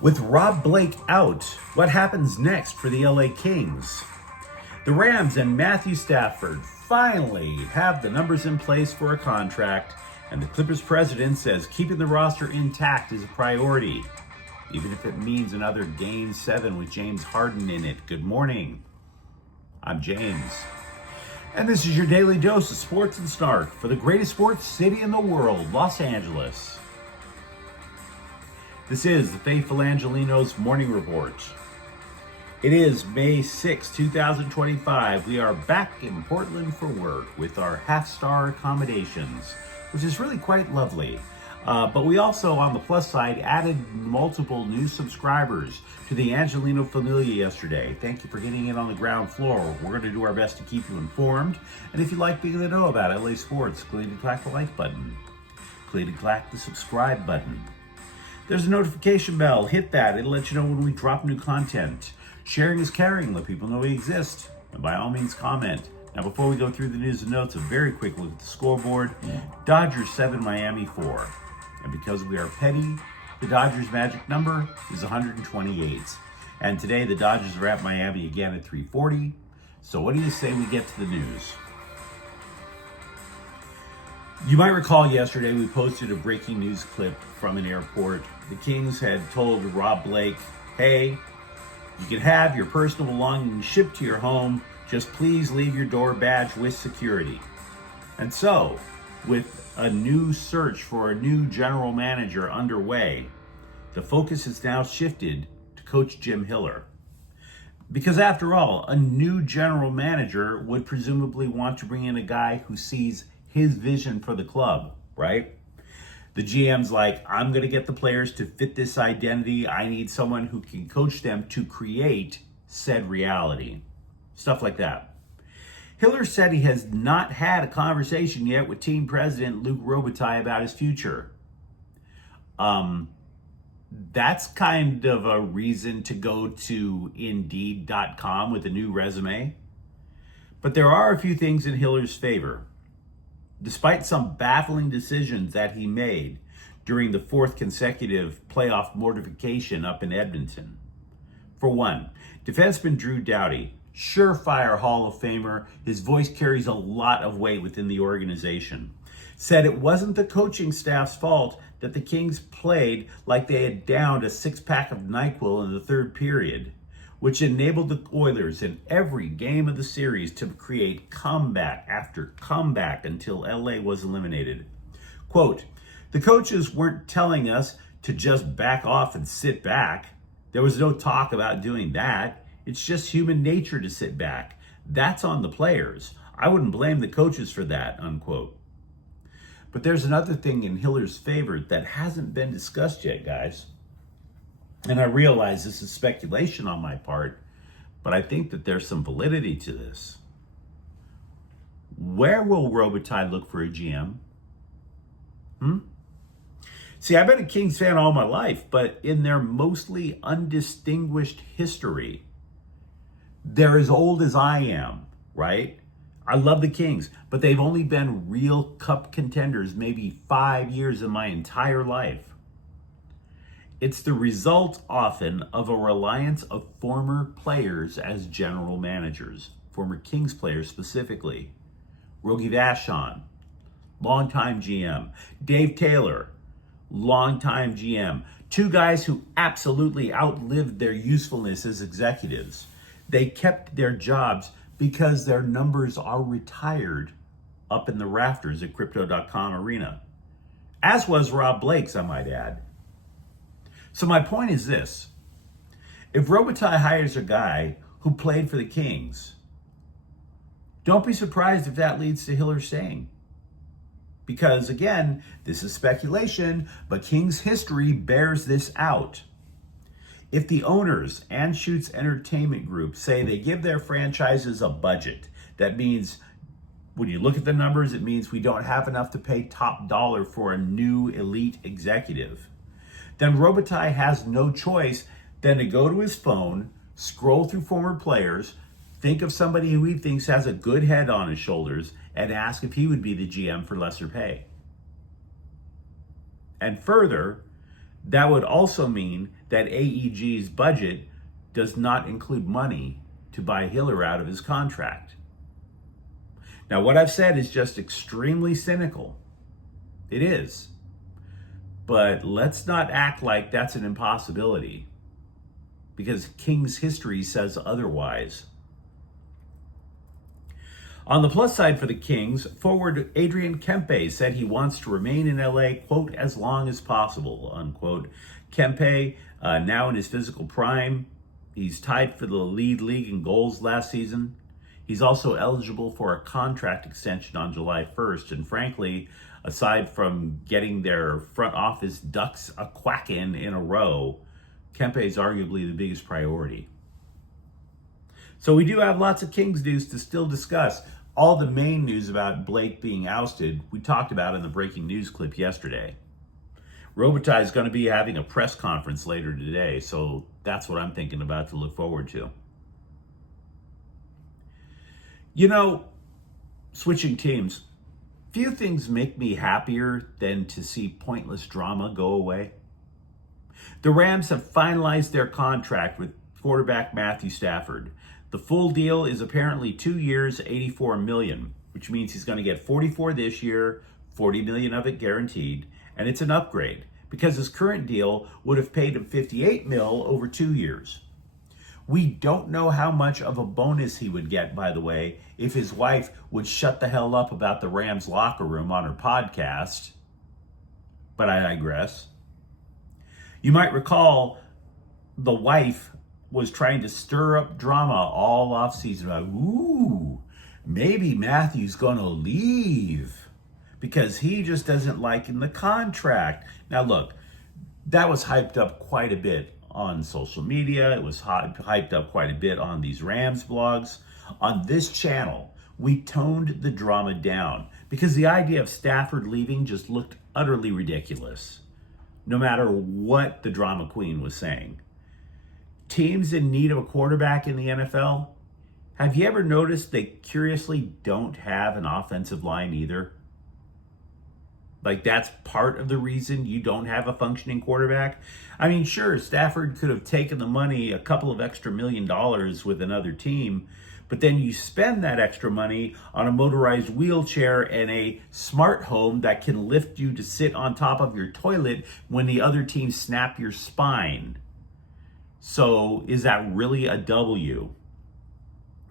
With Rob Blake out, what happens next for the LA Kings? The Rams and Matthew Stafford finally have the numbers in place for a contract, and the Clippers president says keeping the roster intact is a priority, even if it means another Game 7 with James Harden in it. Good morning. I'm James. And this is your daily dose of sports and snark for the greatest sports city in the world, Los Angeles. This is the faithful Angelenos Morning Report. It is May 6, 2025. We are back in Portland for work with our half-star accommodations, which is really quite lovely. But we also, on the plus side, added multiple new subscribers to the Angeleno Familia yesterday. Thank you for getting in on the ground floor. We're going to do our best to keep you informed. And if you'd like being to know about LA sports, click and clack the like button. Click and clack the subscribe button. There's a notification bell. Hit that. It'll let you know when we drop new content. Sharing is caring. Let people know we exist. And by all means, comment. Now, before we go through the news and notes, a very quick look at the scoreboard. Dodgers 7, Miami 4. And because we are petty, the Dodgers' magic number is 128. And today, the Dodgers are at Miami again at 3:40. So what do you say we get to the news? You might recall yesterday we posted a breaking news clip from an airport. The Kings had told Rob Blake, hey, you can have your personal belongings shipped to your home. Just please leave your door badge with security. And so, with a new search for a new general manager underway, the focus has now shifted to Coach Jim Hillsr. Because after all, a new general manager would presumably want to bring in a guy who sees his vision for the club, right? The GM's like, I'm going to get the players to fit this identity. I need someone who can coach them to create said reality. Stuff like that. Hillsr said he has not had a conversation yet with team president Luc Robitaille about his future. That's kind of a reason to go to Indeed.com with a new resume. But there are a few things in Hillsr's favor. Despite some baffling decisions that he made during the fourth consecutive playoff mortification up in Edmonton. For one, defenseman Drew Doughty, surefire Hall of Famer, his voice carries a lot of weight within the organization, said it wasn't the coaching staff's fault that the Kings played like they had downed a six-pack of NyQuil in the third period, which enabled the Oilers in every game of the series to create comeback after comeback until LA was eliminated. Quote, the coaches weren't telling us to just back off and sit back. There was no talk about doing that. It's just human nature to sit back. That's on the players. I wouldn't blame the coaches for that, unquote. But there's another thing in Hillsr's favor that hasn't been discussed yet, guys. And I realize this is speculation on my part, but I think that there's some validity to this. Where will Robitaille look for a GM? See, I've been a Kings fan all my life, but in their mostly undistinguished history, they're as old as I am, right? I love the Kings, but they've only been real cup contenders maybe 5 years in my entire life. It's the result often of a reliance of former players as general managers, former Kings players specifically. Rogie Vachon, longtime GM. Dave Taylor, longtime GM. Two guys who absolutely outlived their usefulness as executives. They kept their jobs because their numbers are retired up in the rafters at Crypto.com Arena. As was Rob Blake's, I might add. So my point is this. If Robitaille hires a guy who played for the Kings, don't be surprised if that leads to Hillsr staying. Because again, this is speculation, but Kings history bears this out. If the owners and Anschutz Entertainment Group say they give their franchises a budget, that means when you look at the numbers, it means we don't have enough to pay top dollar for a new elite executive. Then Robitaille has no choice than to go to his phone, scroll through former players, think of somebody who he thinks has a good head on his shoulders, and ask if he would be the GM for lesser pay. And further, that would also mean that AEG's budget does not include money to buy Hillsr out of his contract. Now, what I've said is just extremely cynical. It is. But let's not act like that's an impossibility, because King's history says otherwise. On the plus side for the Kings, forward Adrian Kempe said he wants to remain in LA, quote, as long as possible, unquote. Kempe, now in his physical prime, he's tied for the lead league in goals last season. He's also eligible for a contract extension on July 1st. And frankly, aside from getting their front office ducks a quacking in a row, Kempe is arguably the biggest priority. So we do have lots of Kings news to still discuss. All the main news about Blake being ousted, we talked about in the breaking news clip yesterday. Robitaille is going to be having a press conference later today, so that's what I'm thinking about to look forward to. You know, switching teams, few things make me happier than to see pointless drama go away. The Rams have finalized their contract with quarterback Matthew Stafford. The full deal is apparently 2 years, $84 million, which means he's going to get 44 this year, $40 million of it guaranteed, and it's an upgrade because his current deal would have paid him $58 million over 2 years. We don't know how much of a bonus he would get, by the way, if his wife would shut the hell up about the Rams locker room on her podcast, but I digress. You might recall the wife was trying to stir up drama all offseason about, maybe Matthew's going to leave because he just doesn't like in the contract. Now, look, that was hyped up quite a bit on social media. It was hyped up quite a bit on these Rams blogs. On this channel, we toned the drama down because the idea of Stafford leaving just looked utterly ridiculous, no matter what the drama queen was saying. Teams in need of a quarterback in the NFL, have you ever noticed they curiously don't have an offensive line either? Like, that's part of the reason you don't have a functioning quarterback. I mean, sure, Stafford could have taken the money, a couple of extra $1 million with another team, but then you spend that extra money on a motorized wheelchair and a smart home that can lift you to sit on top of your toilet when the other team snap your spine. So is that really a W?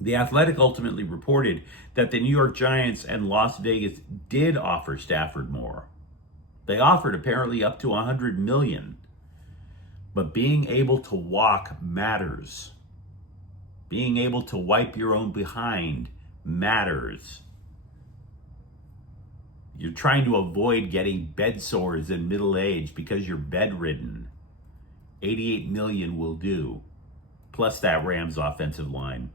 The Athletic ultimately reported that the New York Giants and Las Vegas did offer Stafford more. They offered apparently up to $100 million. But being able to walk matters. Being able to wipe your own behind matters. You're trying to avoid getting bed sores in middle age because you're bedridden. $88 million will do, plus that Rams offensive line.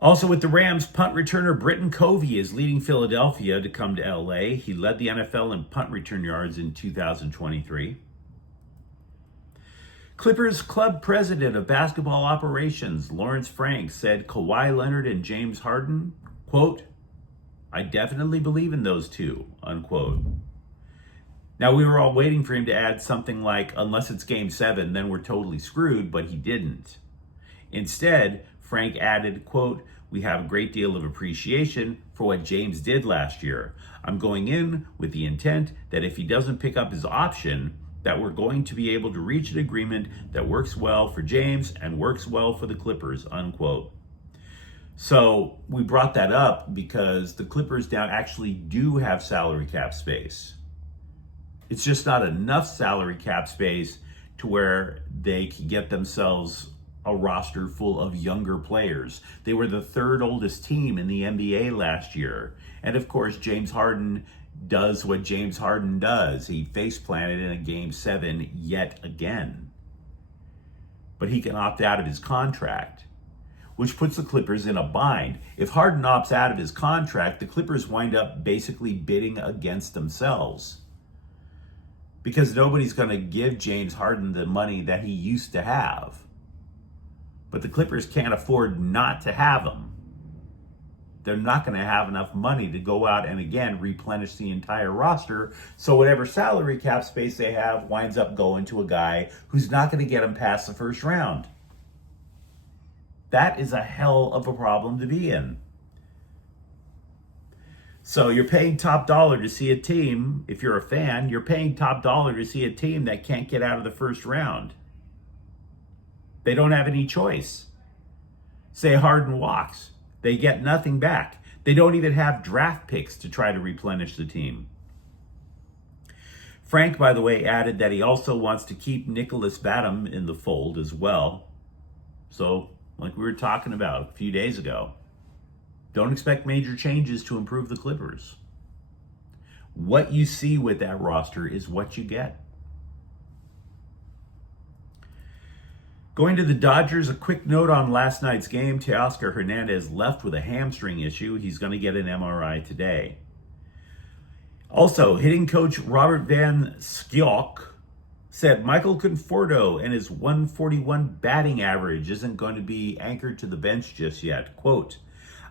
Also with the Rams, punt returner Britton Covey is leading Philadelphia to come to LA. He led the NFL in punt return yards in 2023. Clippers club president of basketball operations, Lawrence Frank, said Kawhi Leonard and James Harden, quote, I definitely believe in those two, unquote. Now, we were all waiting for him to add something like, unless it's game 7, then we're totally screwed, but he didn't. Instead, Frank added, quote, we have a great deal of appreciation for what James did last year. I'm going in with the intent that if he doesn't pick up his option, that we're going to be able to reach an agreement that works well for James and works well for the Clippers, unquote. So we brought that up because the Clippers now actually do have salary cap space. It's just not enough salary cap space to where they can get themselves a roster full of younger players. They were the third oldest team in the NBA last year. And of course, James Harden does what James Harden does. He face planted in a game 7 yet again. But he can opt out of his contract, which puts the Clippers in a bind. If Harden opts out of his contract, the Clippers wind up basically bidding against themselves, because nobody's going to give James Harden the money that he used to have. But the Clippers can't afford not to have him. they're not going to have enough money to go out and again replenish the entire roster. So whatever salary cap space they have winds up going to a guy who's not going to get them past the first round. That is a hell of a problem to be in. So you're paying top dollar to see a team, if you're a fan, you're paying top dollar to see a team that can't get out of the first round. They don't have any choice. Say Harden walks, they get nothing back. They don't even have draft picks to try to replenish the team. Frank, by the way, added that he also wants to keep Nicholas Batum in the fold as well. So, like we were talking about a few days ago, don't expect major changes to improve the Clippers. What you see with that roster is what you get. Going to the Dodgers, a quick note on last night's game. Teoscar Hernandez left with a hamstring issue. He's going to get an MRI today. Also, hitting coach Robert Van Sciolk said Michael Conforto and his 141 batting average isn't going to be anchored to the bench just yet. Quote,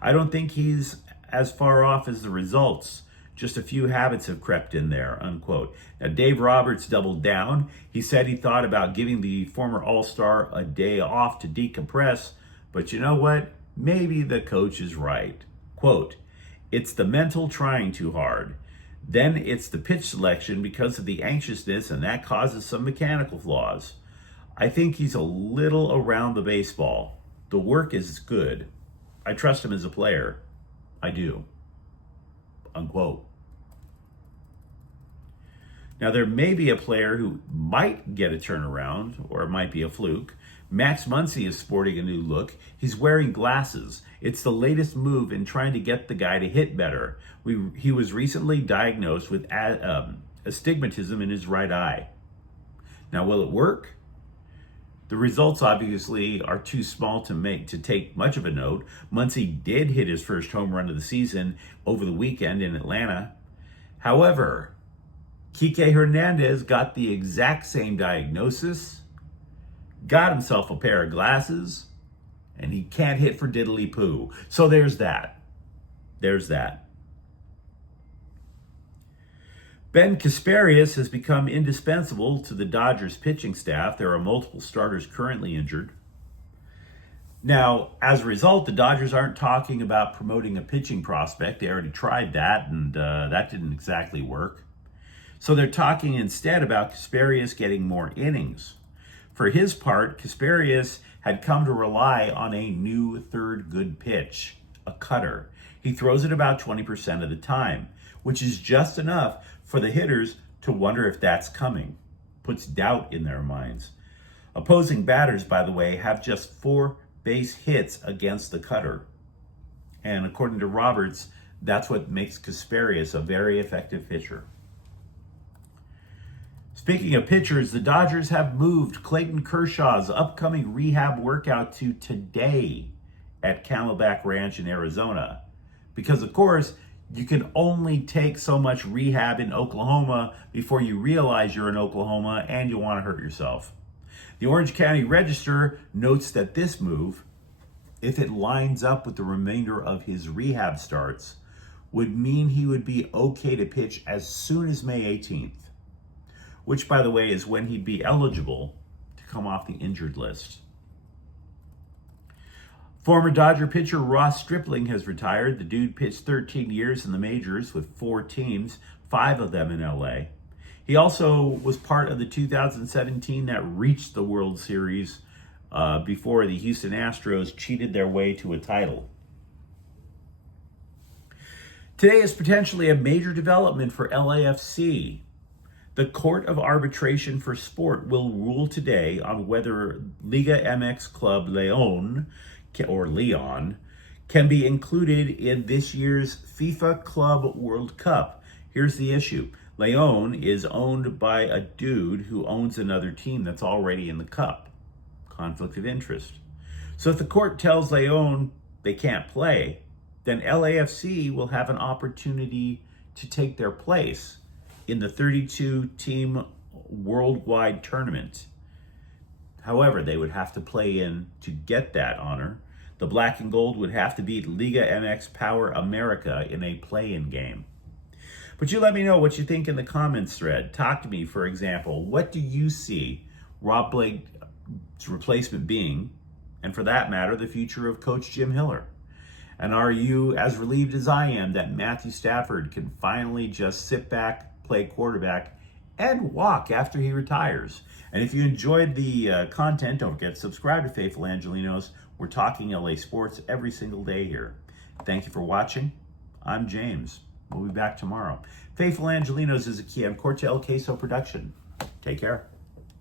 I don't think he's as far off as the results. Just a few habits have crept in there, unquote. Now, Dave Roberts doubled down. He said he thought about giving the former All-Star a day off to decompress, but you know what? Maybe the coach is right. Quote, it's the mental trying too hard. Then it's the pitch selection because of the anxiousness, and that causes some mechanical flaws. I think he's a little around the baseball. The work is good. I trust him as a player. I do. Unquote. Now, there may be a player who might get a turnaround, or it might be a fluke. Max Muncy is sporting a new look. He's wearing glasses. It's the latest move in trying to get the guy to hit better. He was recently diagnosed with astigmatism in his right eye. Now, will it work? The results obviously are too small to take much of a note. Muncy did hit his first home run of the season over the weekend in Atlanta. However, Kike Hernandez got the exact same diagnosis, got himself a pair of glasses, and he can't hit for diddly poo. So there's that. There's that. Ben Kasparius has become indispensable to the Dodgers pitching staff. There are multiple starters currently injured. Now, as a result, the Dodgers aren't talking about promoting a pitching prospect. They already tried that, and that didn't exactly work. So they're talking instead about Kasparius getting more innings. For his part, Kasparius had come to rely on a new third good pitch, a cutter. He throws it about 20% of the time, which is just enough for the hitters to wonder if that's coming. Puts doubt in their minds. Opposing batters, by the way, have just 4 base hits against the cutter. And according to Roberts, that's what makes Kasparius a very effective pitcher. Speaking of pitchers, the Dodgers have moved Clayton Kershaw's upcoming rehab workout to today at Camelback Ranch in Arizona. Because, of course, you can only take so much rehab in Oklahoma before you realize you're in Oklahoma and you want to hurt yourself. The Orange County Register notes that this move, if it lines up with the remainder of his rehab starts, would mean he would be okay to pitch as soon as May 18th, which, by the way, is when he'd be eligible to come off the injured list. Former Dodger pitcher Ross Stripling has retired. The dude pitched 13 years in the majors with 4 teams, 5 of them in LA. He also was part of the 2017 that reached the World Series before the Houston Astros cheated their way to a title. Today is potentially a major development for LAFC. The Court of Arbitration for Sport will rule today on whether Liga MX club Leon can be included in this year's FIFA Club World Cup. Here's the issue. Leon is owned by a dude who owns another team that's already in the cup. Conflict of interest. So if the court tells Leon they can't play, then LAFC will have an opportunity to take their place in the 32-team worldwide tournament. However, they would have to play in to get that honor. The black and gold would have to beat Liga MX Power America in a play-in game. But you let me know what you think in the comments thread. Talk to me, for example, what do you see Rob Blake's replacement being, and for that matter, the future of Coach Jim Hillsr? And are you as relieved as I am that Matthew Stafford can finally just sit back, play quarterback, and walk after he retires? And if you enjoyed the content, don't forget to subscribe to Faithful Angelenos. We're talking LA sports every single day here. Thank you for watching. I'm James. We'll be back tomorrow. Faithful Angelenos is a Conforto El Queso production. Take care.